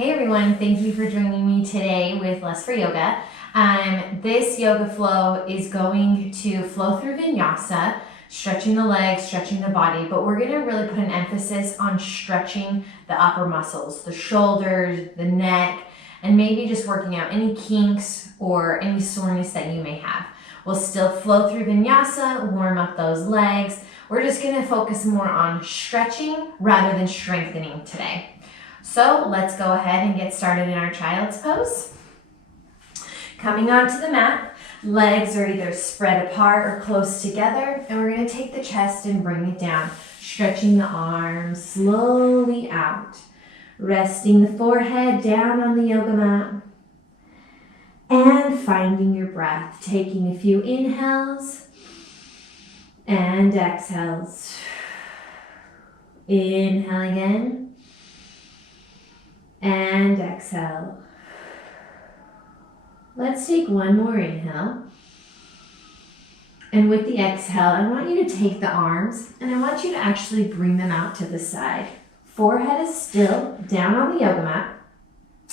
Hey everyone, thank you for joining me today with Less for Yoga. This yoga flow is going to flow through vinyasa, stretching the legs, stretching the body, but we're going to really put an emphasis on stretching the upper muscles, the shoulders, the neck, and maybe just working out any kinks or any soreness that you may have. We'll still flow through vinyasa, warm up those legs. We're just going to focus more on stretching rather than strengthening today. So let's go ahead and get started in our child's pose. Coming onto the mat, legs are either spread apart or close together, and we're going to take the chest and bring it down, stretching the arms slowly out, resting the forehead down on the yoga mat, and finding your breath, taking a few inhales and exhales. Inhale again. And exhale. Let's take one more inhale. And with the exhale, I want you to take the arms and I want you to actually bring them out to the side. Forehead is still down on the yoga mat.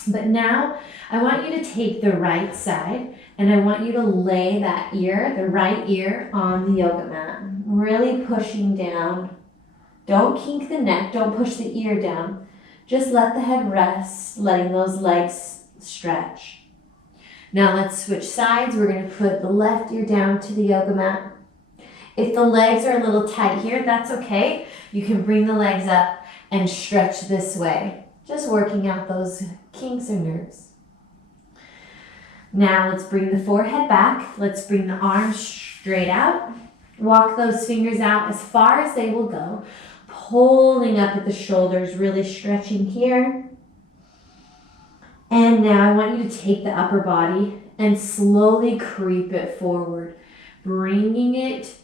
But now I want you to take the right side and I want you to lay that ear, the right ear, on the yoga mat. Really pushing down. Don't kink the neck, don't push the ear down. Just let the head rest, letting those legs stretch. Now let's switch sides. We're going to put the left ear down to the yoga mat. If the legs are a little tight here, that's okay. You can bring the legs up and stretch this way. Just working out those kinks or nerves. Now let's bring the forehead back. Let's bring the arms straight out. Walk those fingers out as far as they will go. Pulling up at the shoulders, really stretching here. And now I want you to take the upper body and slowly creep it forward, bringing it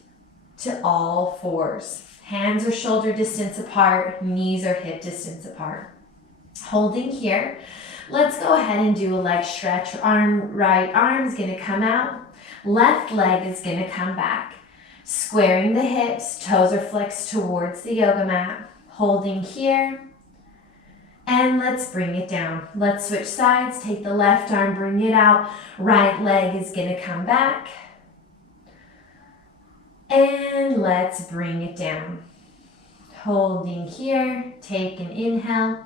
to all fours. Hands are shoulder distance apart, knees are hip distance apart. Holding here, let's go ahead and do a leg stretch. Right arm is going to come out, left leg is going to come back. Squaring the hips, toes are flexed towards the yoga mat. Holding here. And let's bring it down. Let's switch sides. Take the left arm, bring it out. Right leg is going to come back. And let's bring it down. Holding here. Take an inhale.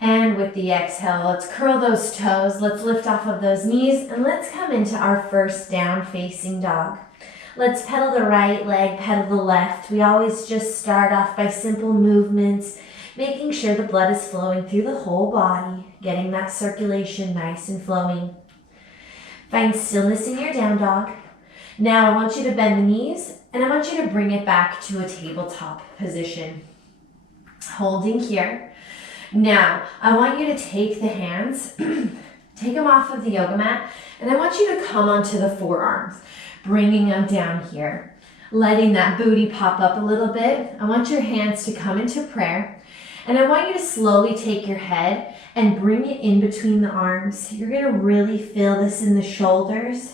And with the exhale, let's curl those toes. Let's lift off of those knees. And let's come into our first down facing dog. Let's pedal the right leg, pedal the left. We always just start off by simple movements, making sure the blood is flowing through the whole body, getting that circulation nice and flowing. Find stillness in your down dog. Now I want you to bend the knees and I want you to bring it back to a tabletop position. Holding here. Now I want you to take the hands, take them off of the yoga mat, and I want you to come onto the forearms. Bringing them down here, letting that booty pop up a little bit. I want your hands to come into prayer, and I want you to slowly take your head and bring it in between the arms. You're going to really feel this in the shoulders,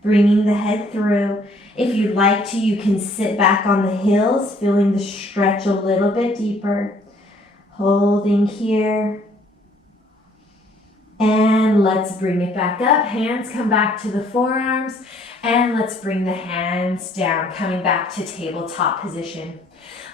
bringing the head through. If you'd like to, you can sit back on the heels, feeling the stretch a little bit deeper. Holding here. And let's bring it back up. Hands come back to the forearms. And let's bring the hands down, coming back to tabletop position.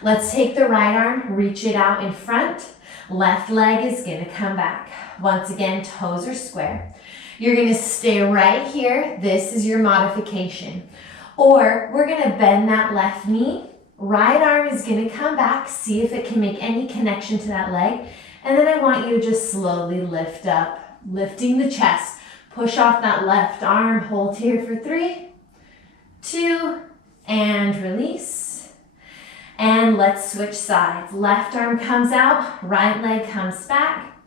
Let's take the right arm, reach it out in front. Left leg is going to come back. Once again, toes are square. You're going to stay right here. This is your modification. Or we're going to bend that left knee. Right arm is going to come back. See if it can make any connection to that leg. And then I want you to just slowly lift up. Lifting the chest, push off that left arm, hold here for 3, 2, and release. And let's switch sides. Left arm comes out, right leg comes back.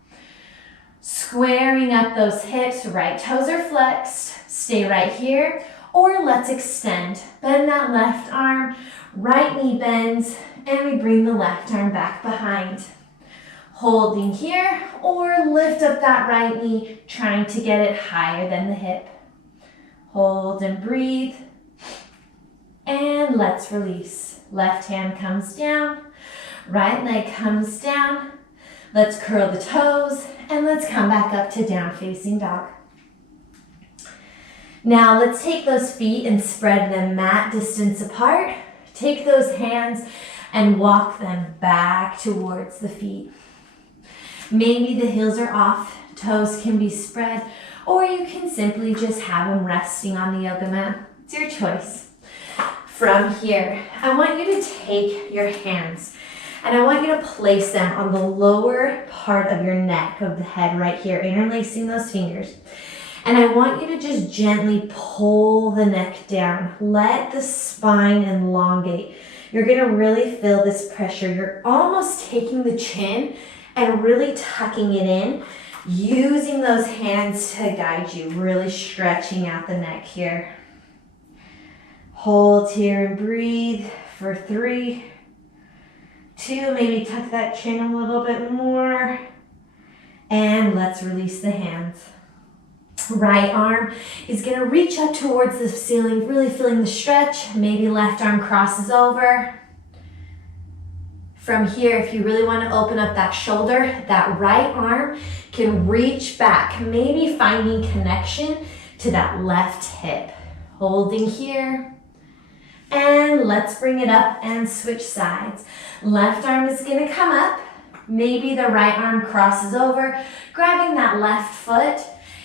Squaring up those hips, right toes are flexed. Stay right here, or let's extend. Bend that left arm, right knee bends, and we bring the left arm back behind. Holding here, or lift up that right knee, trying to get it higher than the hip. Hold and breathe. And let's release. Left hand comes down, right leg comes down. Let's curl the toes and let's come back up to down facing dog. Now let's take those feet and spread them mat distance apart. Take those hands and walk them back towards the feet. Maybe the heels are off, toes can be spread, or you can simply just have them resting on the yoga mat. It's your choice. From here, I want you to take your hands and I want you to place them on the lower part of your neck of the head right here, interlacing those fingers. And I want you to just gently pull the neck down. Let the spine elongate. You're gonna really feel this pressure. You're almost taking the chin and really tucking it in, using those hands to guide you, really stretching out the neck here. Hold here and breathe for 3, 2, maybe tuck that chin a little bit more. And let's release the hands. Right arm is gonna reach up towards the ceiling, really feeling the stretch. Maybe left arm crosses over. From here, if you really want to open up that shoulder, that right arm can reach back, maybe finding connection to that left hip. Holding here. And let's bring it up and switch sides. Left arm is going to come up. Maybe the right arm crosses over, grabbing that left foot.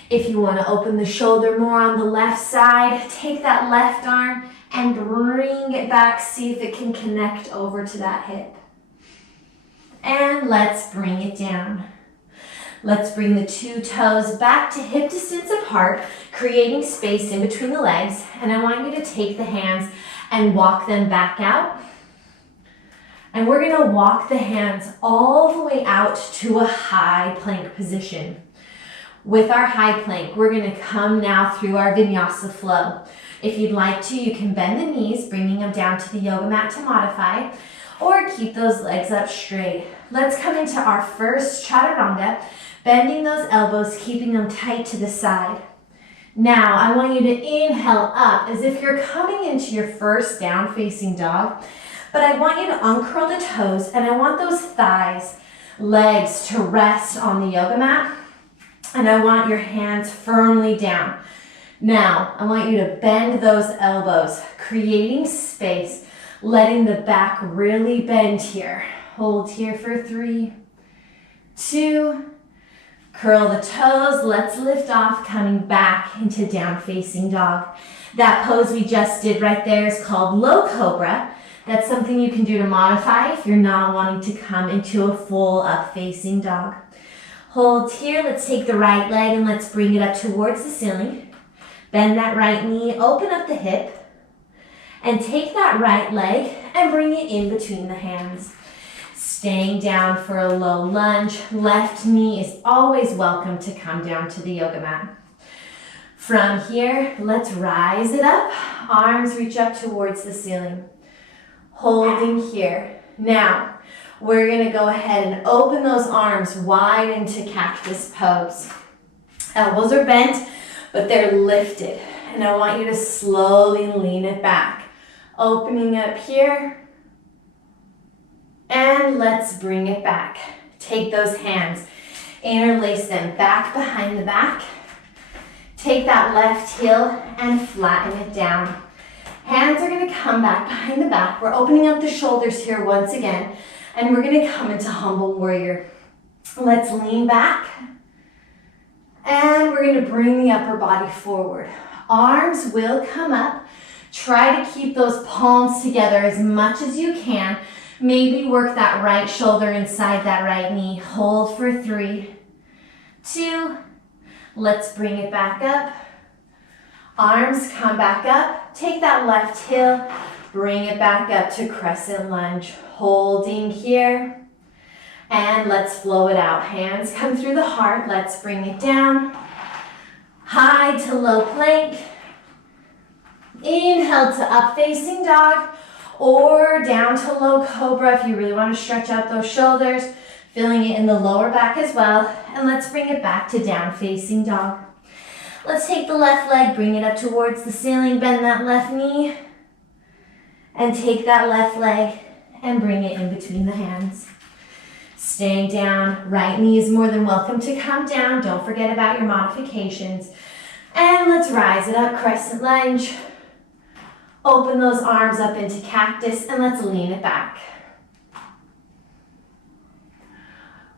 If you want to open the shoulder more on the left side, take that left arm and bring it back. See if it can connect over to that hip. And let's bring it down. Let's bring the 2 toes back to hip distance apart, creating space in between the legs. And I want you to take the hands and walk them back out. And we're going to walk the hands all the way out to a high plank position. With our high plank, we're going to come now through our vinyasa flow. If you'd like to, you can bend the knees, bringing them down to the yoga mat to modify, or keep those legs up straight. Let's come into our first chaturanga, bending those elbows, keeping them tight to the side. Now, I want you to inhale up as if you're coming into your first down facing dog, but I want you to uncurl the toes and I want those thighs, legs to rest on the yoga mat. And I want your hands firmly down. Now, I want you to bend those elbows, creating space, letting the back really bend here. Hold here for 3, 2, curl the toes. Let's lift off, coming back into down facing dog. That pose we just did right there is called low cobra. That's something you can do to modify if you're not wanting to come into a full up facing dog. Hold here, let's take the right leg and let's bring it up towards the ceiling. Bend that right knee, open up the hip, and take that right leg and bring it in between the hands. Staying down for a low lunge. Left knee is always welcome to come down to the yoga mat. From here, let's rise it up. Arms reach up towards the ceiling. Holding here. Now, we're going to go ahead and open those arms wide into cactus pose. Elbows are bent, but they're lifted. And I want you to slowly lean it back. Opening up here. And let's bring it back. Take those hands, interlace them back behind the back. Take that left heel and flatten it down. Hands are going to come back behind the back. We're opening up the shoulders here once again. And we're going to come into humble warrior. Let's lean back. And we're going to bring the upper body forward. Arms will come up. Try to keep those palms together as much as you can. Maybe work that right shoulder inside that right knee. Hold for 3, 2. Let's bring it back up. Arms come back up. Take that left heel. Bring it back up to crescent lunge. Holding here. And let's flow it out. Hands come through the heart. Let's bring it down. High to low plank. Inhale to up facing dog. Or down to low cobra if you really want to stretch out those shoulders. Feeling it in the lower back as well. And let's bring it back to down facing dog. Let's take the left leg, bring it up towards the ceiling, bend that left knee. And take that left leg and bring it in between the hands. Staying down, right knee is more than welcome to come down. Don't forget about your modifications. And let's rise it up, crescent lunge. Open those arms up into cactus and let's lean it back.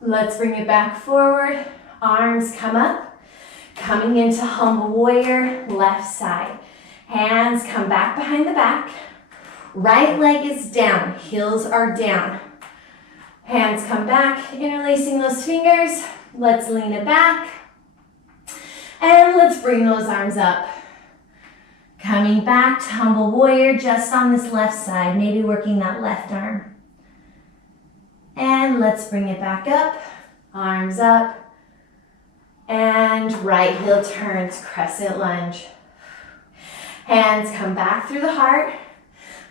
Let's bring it back forward. Arms come up. Coming into humble warrior, left side. Hands come back behind the back. Right leg is down, heels are down. Hands come back, interlacing those fingers. Let's lean it back. And let's bring those arms up. Coming back to humble warrior just on this left side, maybe working that left arm. And let's bring it back up, arms up. And right heel turns, crescent lunge. Hands come back through the heart.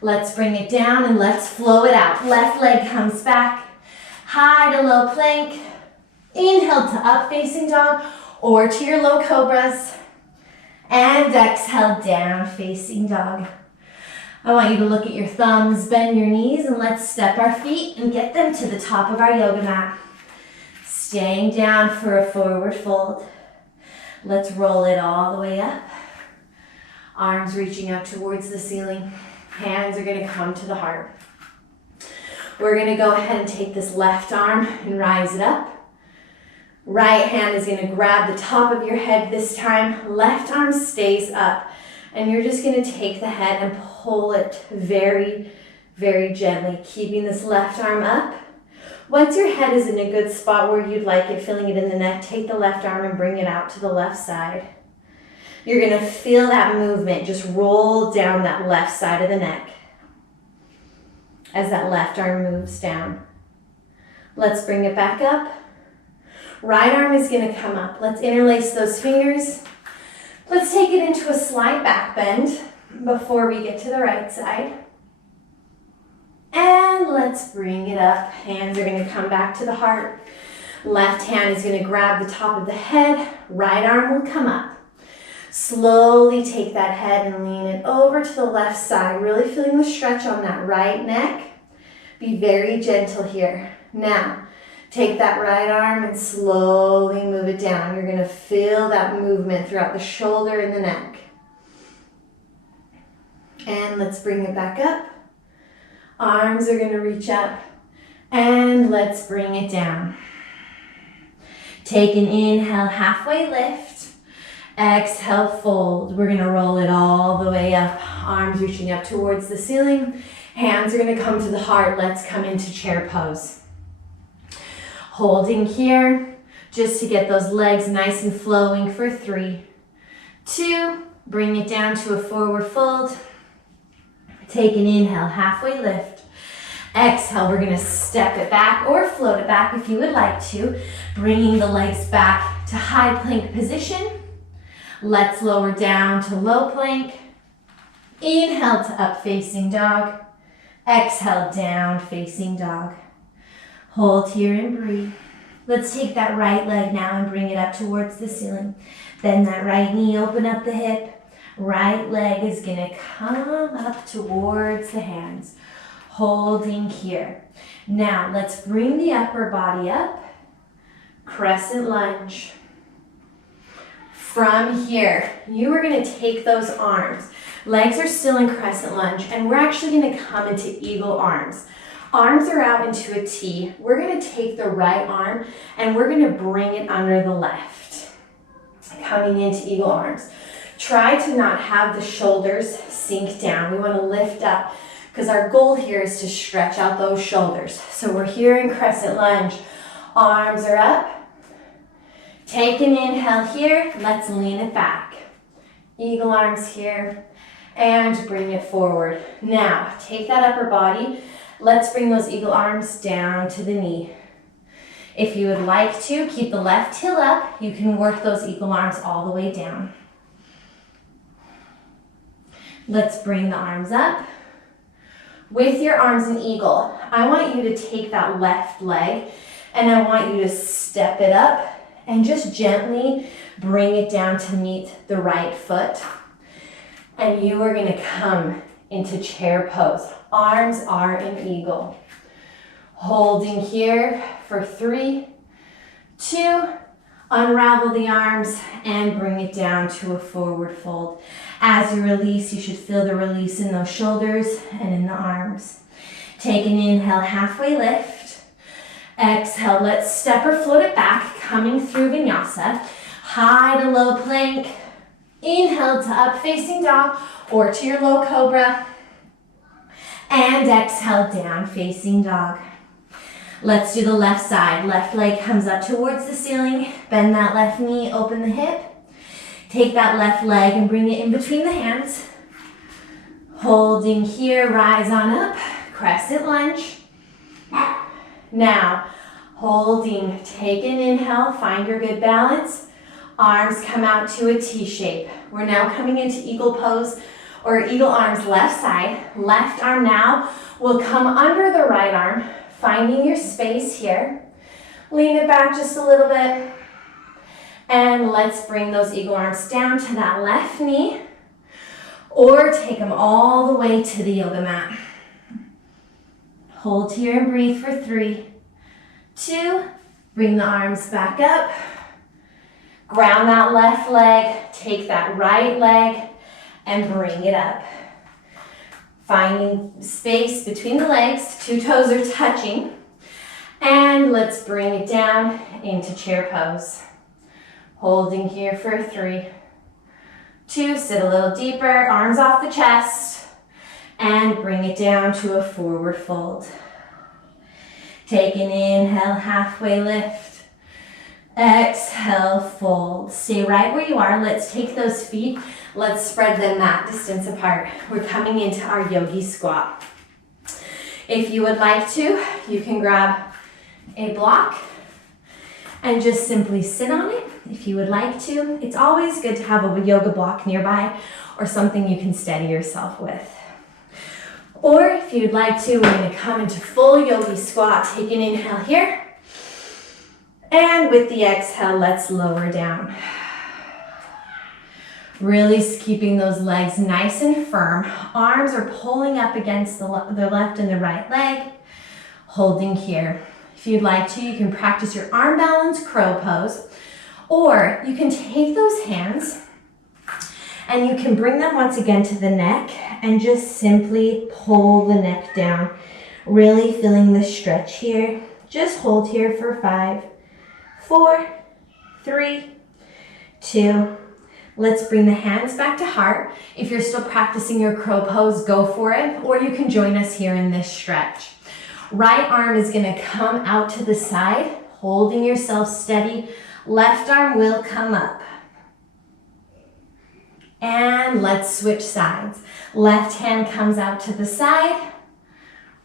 Let's bring it down and let's flow it out. Left leg comes back, high to low plank. Inhale to up facing dog or to your low cobras. And exhale, down facing dog. I want you to look at your thumbs, bend your knees, and let's step our feet and get them to the top of our yoga mat. Staying down for a forward fold. Let's roll it all the way up. Arms reaching up towards the ceiling. Hands are going to come to the heart. We're going to go ahead and take this left arm and rise it up. Right hand is going to grab the top of your head this time. Left arm stays up. And you're just going to take the head and pull it very, very gently, keeping this left arm up. Once your head is in a good spot where you'd like it, feeling it in the neck, take the left arm and bring it out to the left side. You're going to feel that movement just roll down that left side of the neck as that left arm moves down. Let's bring it back up. Right arm is going to come up. Let's interlace those fingers. Let's take it into a slight back bend before we get to the right side. And let's bring it up. Hands are going to come back to the heart. Left hand is going to grab the top of the head. Right arm will come up. Slowly take that head and lean it over to the left side. Really feeling the stretch on that right neck. Be very gentle here. Now, take that right arm and slowly move it down. You're going to feel that movement throughout the shoulder and the neck. And let's bring it back up. Arms are going to reach up. And let's bring it down. Take an inhale, halfway lift. Exhale, fold. We're going to roll it all the way up. Arms reaching up towards the ceiling. Hands are going to come to the heart. Let's come into chair pose. Holding here, just to get those legs nice and flowing for 3, 2, bring it down to a forward fold. Take an inhale, halfway lift. Exhale, we're going to step it back or float it back if you would like to, bringing the legs back to high plank position. Let's lower down to low plank. Inhale to up facing dog. Exhale, down facing dog. Hold here and breathe. Let's take that right leg now and bring it up towards the ceiling. Bend that right knee, open up the hip. Right leg is going to come up towards the hands. Holding here. Now let's bring the upper body up. Crescent lunge. From here, you are going to take those arms. Legs are still in crescent lunge, and we're actually going to come into eagle arms. Arms are out into a T. We're going to take the right arm and we're going to bring it under the left. Coming into eagle arms. Try to not have the shoulders sink down. We want to lift up because our goal here is to stretch out those shoulders. So we're here in crescent lunge. Arms are up. Take an inhale here. Let's lean it back. Eagle arms here and bring it forward. Now take that upper body. Let's bring those eagle arms down to the knee. If you would like to, keep the left heel up. You can work those eagle arms all the way down. Let's bring the arms up. With your arms in eagle, I want you to take that left leg and I want you to step it up and just gently bring it down to meet the right foot. And you are going to come into chair pose. Arms are in eagle. Holding here for 3, 2, unravel the arms and bring it down to a forward fold. As you release, you should feel the release in those shoulders and in the arms. Take an inhale, halfway lift. Exhale, let's step or float it back, coming through vinyasa. High to low plank. Inhale to up facing dog or to your low cobra. And exhale, down facing dog. Let's do the left side. Left leg comes up towards the ceiling. Bend that left knee, open the hip. Take that left leg and bring it in between the hands. Holding here, rise on up. Crescent lunge. Now, holding, take an inhale, find your good balance. Arms come out to a T shape. We're now coming into eagle pose or eagle arms left side. Left arm now will come under the right arm, finding your space here. Lean it back just a little bit. And let's bring those eagle arms down to that left knee or take them all the way to the yoga mat. Hold here and breathe for 3, 2, bring the arms back up. Ground that left leg, take that right leg and bring it up. Finding space between the legs, 2 toes are touching. And let's bring it down into chair pose. Holding here for 3, 2, sit a little deeper, arms off the chest. And bring it down to a forward fold. Take an inhale, halfway lift. Exhale, fold. Stay right where you are. Let's take those feet. Let's spread them that distance apart. We're coming into our yogi squat. If you would like to, you can grab a block and just simply sit on it. If you would like to, it's always good to have a yoga block nearby or something you can steady yourself with. Or if you'd like to, we're going to come into full yogi squat. Take an inhale here. And with the exhale, let's lower down. Really keeping those legs nice and firm. Arms are pulling up against the left and the right leg. Holding here. If you'd like to, you can practice your arm balance, crow pose. Or you can take those hands and you can bring them once again to the neck and just simply pull the neck down. Really feeling the stretch here. Just hold here for 5, 4, 3, 2. Let's bring the hands back to heart. If you're still practicing your crow pose, go for it. Or you can join us here in this stretch. Right arm is gonna come out to the side, holding yourself steady. Left arm will come up. And let's switch sides. Left hand comes out to the side.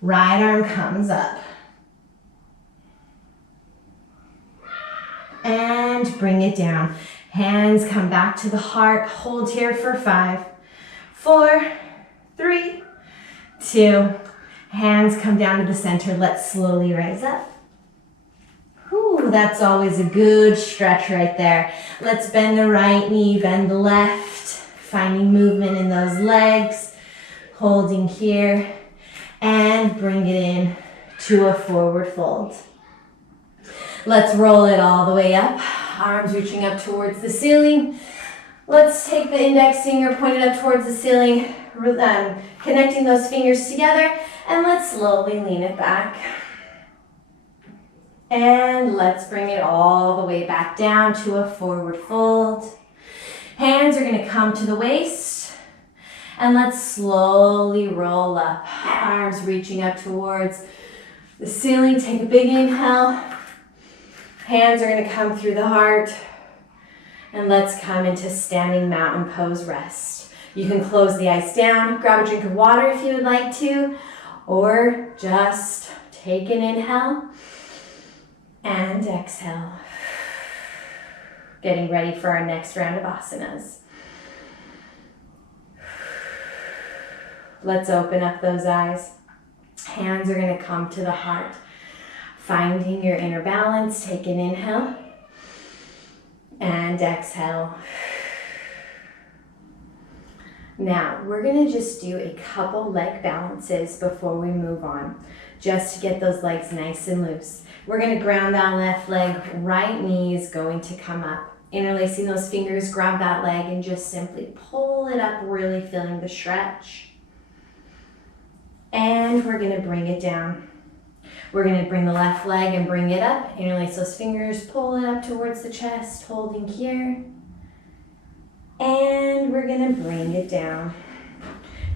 Right arm comes up. And bring it down. Hands come back to the heart. Hold here for 5, 4, 3, 2. Hands come down to the center. Let's slowly rise up. Whew, that's always a good stretch right there. Let's bend the right knee, bend the left. Finding movement in those legs. Holding here. And bring it in to a forward fold. Let's roll it all the way up. Arms reaching up towards the ceiling. Let's take the index finger pointed up towards the ceiling, connecting those fingers together, and let's slowly lean it back. And let's bring it all the way back down to a forward fold. Hands are going to come to the waist, and let's slowly roll up. Arms reaching up towards the ceiling. Take a big inhale. Hands are going to come through the heart. And let's come into standing mountain pose rest. You can close the eyes down, grab a drink of water if you would like to, or just take an inhale and exhale. Getting ready for our next round of asanas. Let's open up those eyes. Hands are going to come to the heart. Finding your inner balance, take an inhale and exhale. Now, we're going to just do a couple leg balances before we move on. just to get those legs nice and loose. We're gonna ground that left leg, right knee is going to come up. Interlacing those fingers, grab that leg and just simply pull it up, really feeling the stretch. And we're gonna bring it down. We're gonna bring the left leg and bring it up. Interlace those fingers, pull it up towards the chest, holding here. And we're gonna bring it down.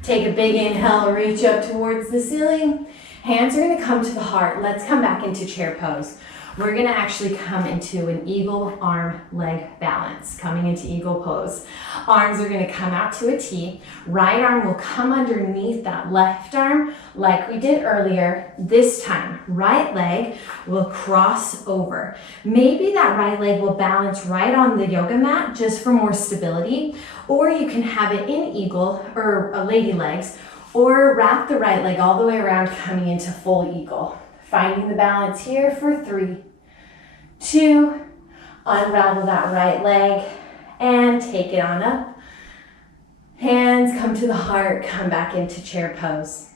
Take a big inhale, reach up towards the ceiling. Hands are gonna come to the heart. Let's come back into chair pose. We're gonna actually come into an eagle arm leg balance, coming into eagle pose. Arms are gonna come out to a T. Right arm will come underneath that left arm like we did earlier. This time, right leg will cross over. Maybe that right leg will balance right on the yoga mat just for more stability, or you can have it in eagle or lady legs, or wrap the right leg all the way around coming into full eagle. Finding the balance here for 3, 2, unravel that right leg and take it on up. Hands come to the heart, come back into chair pose.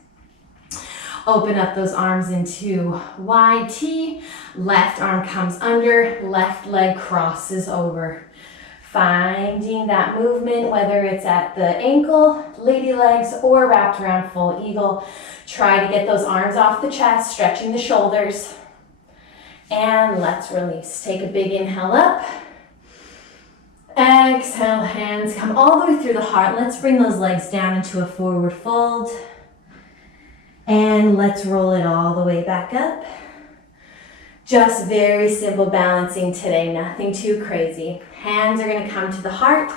Open up those arms into wide T. Left arm comes under, left leg crosses over. Finding that movement, whether it's at the ankle, lady legs, or wrapped around full eagle. Try to get those arms off the chest, stretching the shoulders. And let's release. Take a big inhale up. Exhale, hands come all the way through the heart. Let's bring those legs down into a forward fold. And let's roll it all the way back up. Just very simple balancing today, nothing too crazy. Hands are gonna come to the heart.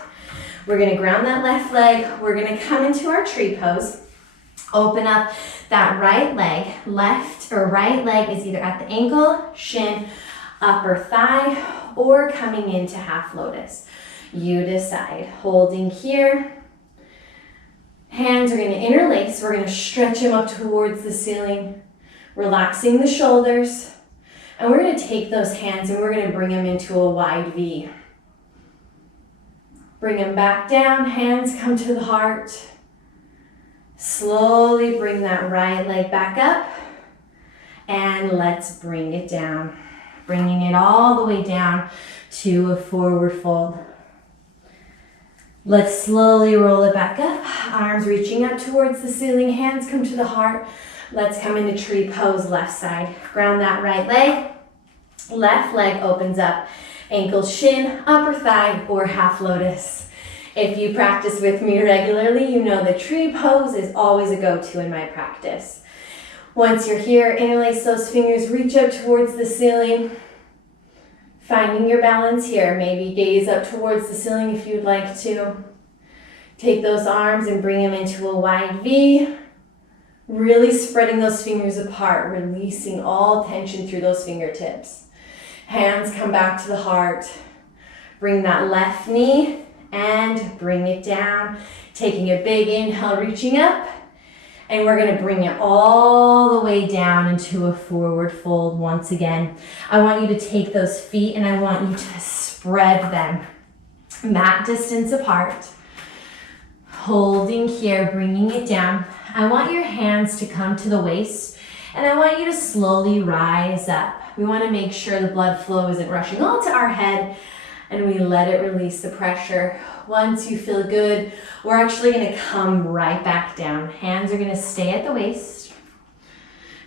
We're gonna ground that left leg. We're gonna come into our tree pose. Open up that right leg. Left or right leg is either at the ankle, shin, upper thigh, or coming into half lotus. You decide. Holding here. Hands are gonna interlace. We're gonna stretch them up towards the ceiling, relaxing the shoulders. And we're gonna take those hands and we're gonna bring them into a wide V. Bring them back down, hands come to the heart. Slowly bring that right leg back up. And let's bring it down. Bringing it all the way down to a forward fold. Let's slowly roll it back up. Arms reaching up towards the ceiling, hands come to the heart. Let's come into tree pose, left side. Ground that right leg. Left leg opens up. Ankle, shin, upper thigh, or half lotus. If you practice with me regularly, you know the tree pose is always a go-to in my practice. Once you're here, interlace those fingers, reach up towards the ceiling. Finding your balance here. Maybe gaze up towards the ceiling if you'd like to. Take those arms and bring them into a wide V. Really spreading those fingers apart, releasing all tension through those fingertips. Hands come back to the heart. Bring that left knee and bring it down. Taking a big inhale, reaching up. And we're gonna bring it all the way down into a forward fold once again. I want you to take those feet and I want you to spread them mat distance apart. Holding here, bringing it down. I want your hands to come to the waist and I want you to slowly rise up. We want to make sure the blood flow isn't rushing all to our head and we let it release the pressure. Once you feel good, we're actually going to come right back down. Hands are going to stay at the waist.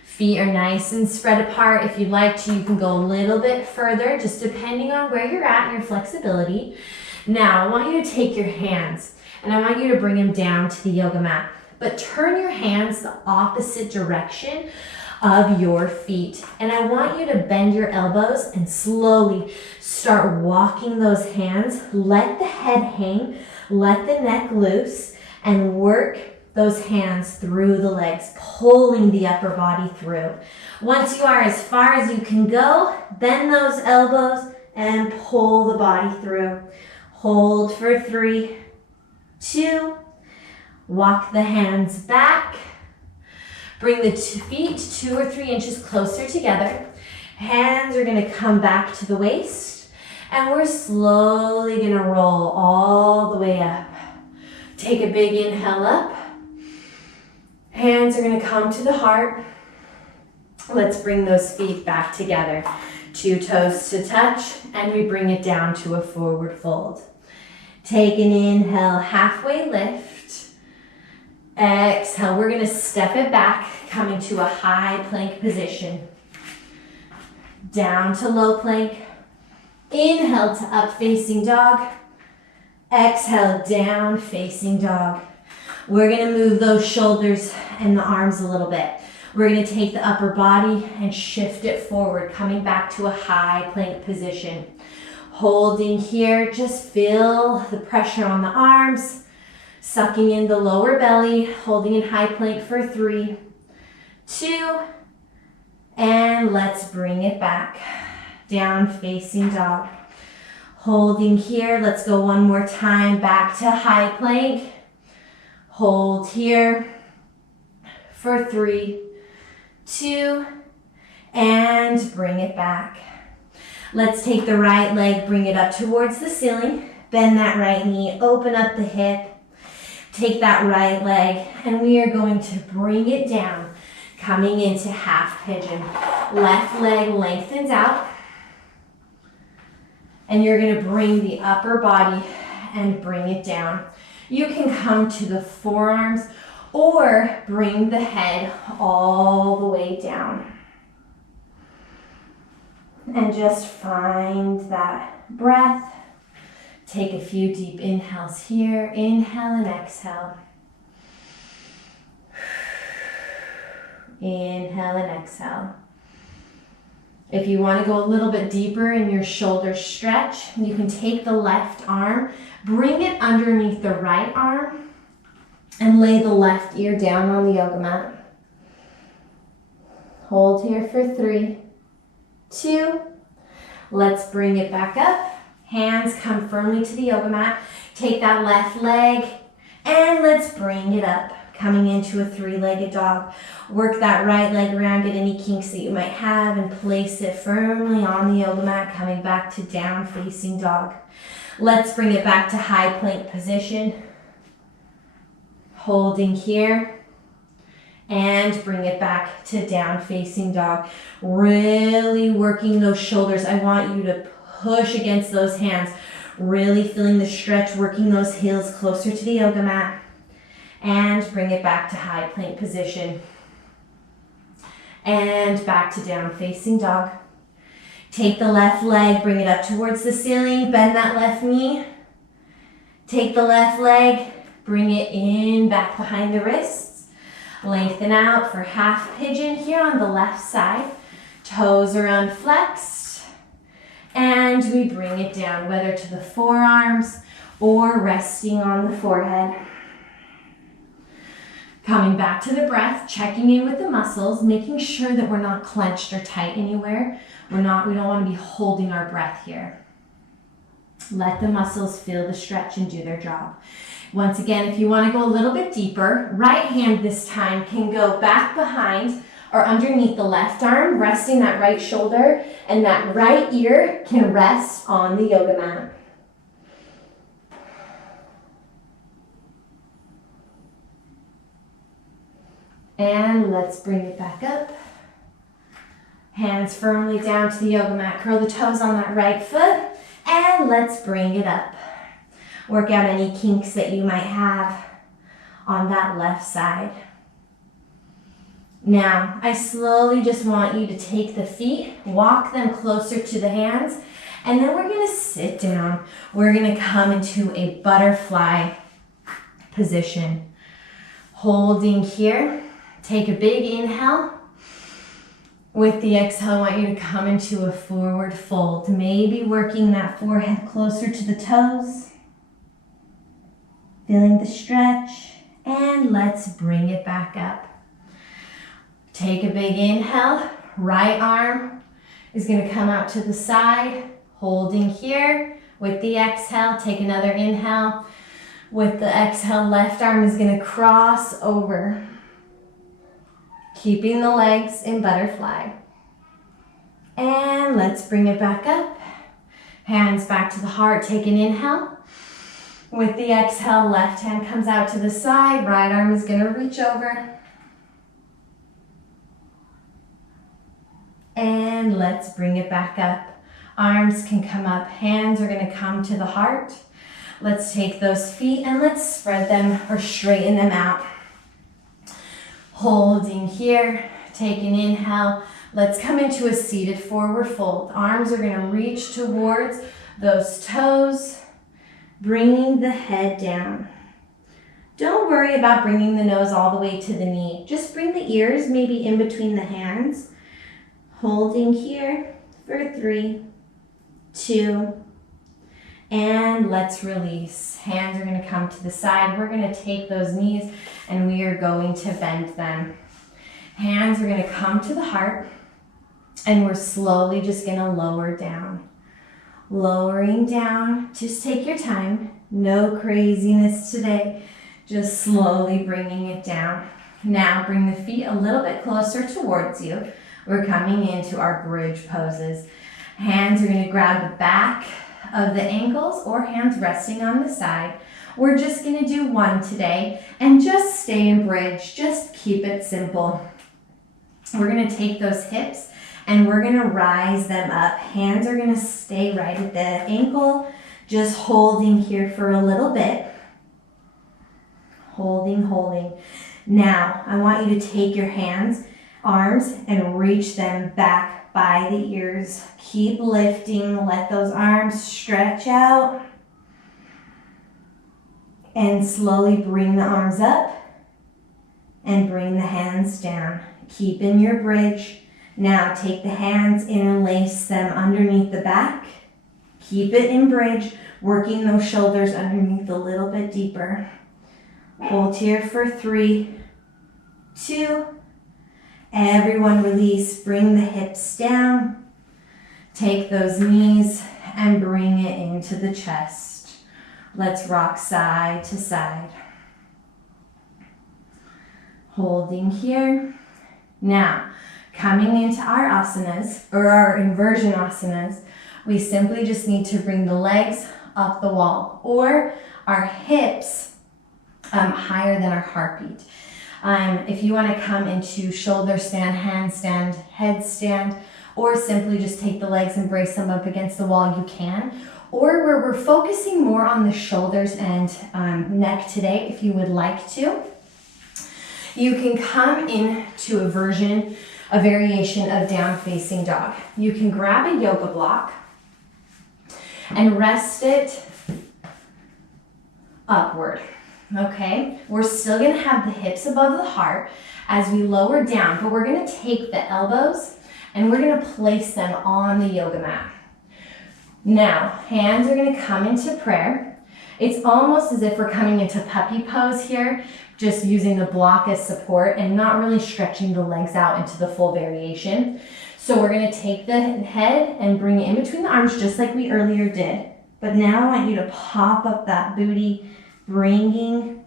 Feet are nice and spread apart. If you'd like to, you can go a little bit further, just depending on where you're at and your flexibility. Now, I want you to take your hands and I want you to bring them down to the yoga mat, but turn your hands the opposite direction of your feet. And I want you to bend your elbows and slowly start walking those hands. Let the head hang, let the neck loose, and work those hands through the legs, pulling the upper body through. Once you are as far as you can go, bend those elbows and pull the body through. Hold for 3, 2, walk the hands back. Bring the feet 2 or 3 inches closer together. Hands are going to come back to the waist. And we're slowly going to roll all the way up. Take a big inhale up. Hands are going to come to the heart. Let's bring those feet back together. 2 toes to touch, and we bring it down to a forward fold. Take an inhale, halfway lift. Exhale, we're gonna step it back, coming to a high plank position. Down to low plank. Inhale to up facing dog. Exhale, down facing dog. We're gonna move those shoulders and the arms a little bit. We're gonna take the upper body and shift it forward, coming back to a high plank position. Holding here, just feel the pressure on the arms, sucking in the lower belly, holding in high plank for 3, 2, and let's bring it back. Down facing dog. Holding here, let's go one more time, back to high plank. Hold here for 3, 2, and bring it back. Let's take the right leg, bring it up towards the ceiling. Bend that right knee, open up the hip. Take that right leg, and we are going to bring it down, coming into half pigeon. Left leg lengthens out. And you're gonna bring the upper body and bring it down. You can come to the forearms or bring the head all the way down. And just find that breath. Take a few deep inhales here. Inhale and exhale. Inhale and exhale. If you want to go a little bit deeper in your shoulder stretch, you can take the left arm, bring it underneath the right arm, and lay the left ear down on the yoga mat. Hold here for 3, 2. Let's bring it back up. Hands come firmly to the yoga mat. Take that left leg, and let's bring it up, coming into a 3-legged dog. Work that right leg around, get any kinks that you might have, and place it firmly on the yoga mat, coming back to down facing dog. Let's bring it back to high plank position. Holding here, and bring it back to down facing dog. Really working those shoulders. I want you to push against those hands. Really feeling the stretch, working those heels closer to the yoga mat. And bring it back to high plank position. And back to down facing dog. Take the left leg, bring it up towards the ceiling, bend that left knee. Take the left leg, bring it in back behind the wrists. Lengthen out for half pigeon here on the left side. Toes are unflexed. And we bring it down, whether to the forearms or resting on the forehead. Coming back to the breath, checking in with the muscles, making sure that we're not clenched or tight anywhere. We don't want to be holding our breath here. Let the muscles feel the stretch and do their job. Once again, if you want to go a little bit deeper, right hand this time can go back behind or underneath the left arm, resting that right shoulder, and that right ear can rest on the yoga mat. And let's bring it back up. Hands firmly down to the yoga mat. Curl the toes on that right foot. And let's bring it up. Work out any kinks that you might have on that left side. Now, I slowly just want you to take the feet, walk them closer to the hands, and then we're gonna sit down. We're gonna come into a butterfly position. Holding here. Take a big inhale. With the exhale, I want you to come into a forward fold. Maybe working that forehead closer to the toes. Feeling the stretch. And let's bring it back up. Take a big inhale. Right arm is going to come out to the side. Holding here. With the exhale, take another inhale. With the exhale, left arm is going to cross over. Keeping the legs in butterfly. And let's bring it back up. Hands back to the heart. Take an inhale. With the exhale, left hand comes out to the side. Right arm is going to reach over. And let's bring it back up. Arms can come up, hands are gonna come to the heart. Let's take those feet and let's spread them or straighten them out. Holding here, take an inhale. Let's come into a seated forward fold. Arms are gonna reach towards those toes, bringing the head down. Don't worry about bringing the nose all the way to the knee. Just bring the ears maybe in between the hands. Holding here for 3, 2, and let's release. Hands are gonna come to the side. We're gonna take those knees and we are going to bend them. Hands are gonna come to the heart and we're slowly just gonna lower down. Lowering down, just take your time. No craziness today. Just slowly bringing it down. Now bring the feet a little bit closer towards you. We're coming into our bridge poses. Hands are gonna grab the back of the ankles or hands resting on the side. We're just gonna do one today and just stay in bridge. Just keep it simple. We're gonna take those hips and we're gonna rise them up. Hands are gonna stay right at the ankle, just holding here for a little bit. Holding. Now, I want you to take your hands, arms, and reach them back by the ears. Keep lifting, let those arms stretch out. And slowly bring the arms up and bring the hands down. Keep in your bridge. Now take the hands, interlace them underneath the back. Keep it in bridge, working those shoulders underneath a little bit deeper. Hold here for 3, 2, everyone release, bring the hips down. Take those knees and bring it into the chest. Let's rock side to side. Holding here. Now, coming into our asanas, or our inversion asanas, we simply just need to bring the legs up the wall, or our hips higher than our heartbeat. If you want to come into shoulder stand, handstand, headstand, or simply just take the legs and brace them up against the wall, you can. Or we're focusing more on the shoulders and neck today, if you would like to. You can come into a variation of down facing dog. You can grab a yoga block and rest it upward. Okay, we're still gonna have the hips above the heart as we lower down, but we're gonna take the elbows and we're gonna place them on the yoga mat. Now, hands are gonna come into prayer. It's almost as if we're coming into puppy pose here, just using the block as support and not really stretching the legs out into the full variation. So we're gonna take the head and bring it in between the arms just like we earlier did. But now I want you to pop up that booty, bringing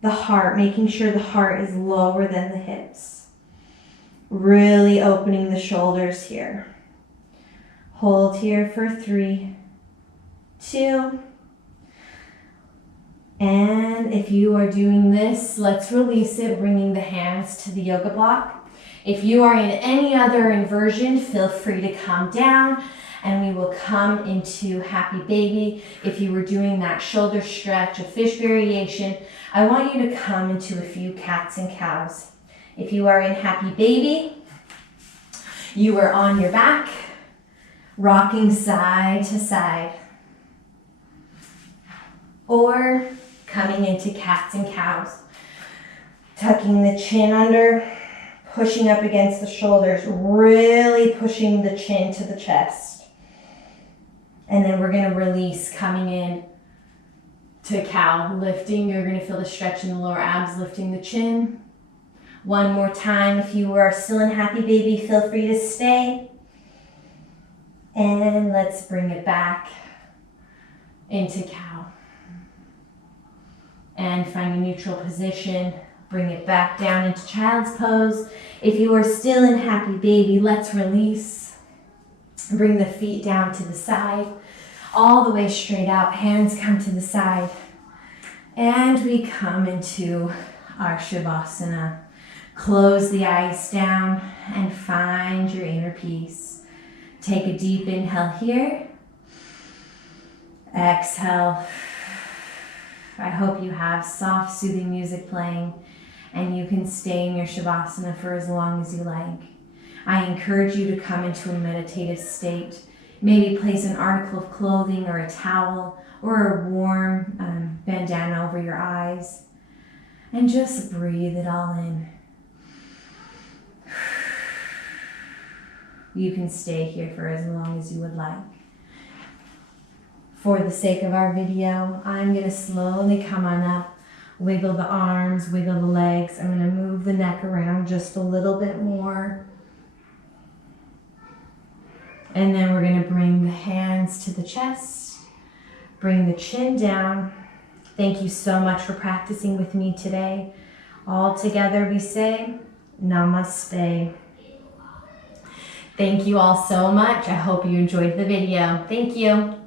the heart, making sure the heart is lower than the hips. Really opening the shoulders here. Hold here for 3, 2. And if you are doing this, let's release it, bringing the hands to the yoga block. If you are in any other inversion, feel free to come down and we will come into happy baby. If you were doing that shoulder stretch, a fish variation, I want you to come into a few cats and cows. If you are in happy baby, you are on your back, rocking side to side. Or coming into cats and cows, tucking the chin under, pushing up against the shoulders, really pushing the chin to the chest. And then we're gonna release, coming in to cow, lifting. You're gonna feel the stretch in the lower abs, lifting the chin. One more time. If you are still in happy baby, feel free to stay. And let's bring it back into cow. And find a neutral position. Bring it back down into child's pose. If you are still in happy baby, let's release. Bring the feet down to the side, all the way straight out. Hands come to the side. And we come into our Savasana. Close the eyes down and find your inner peace. Take a deep inhale here. Exhale. I hope you have soft, soothing music playing and you can stay in your Savasana for as long as you like. I encourage you to come into a meditative state. Maybe place an article of clothing or a towel or a warm bandana over your eyes and just breathe it all in. You can stay here for as long as you would like. For the sake of our video, I'm going to slowly come on up, wiggle the arms, wiggle the legs. I'm going to move the neck around just a little bit more. And then we're going to bring the hands to the chest, bring the chin down. Thank you so much for practicing with me today. All together we say, Namaste. Thank you all so much. I hope you enjoyed the video. Thank you.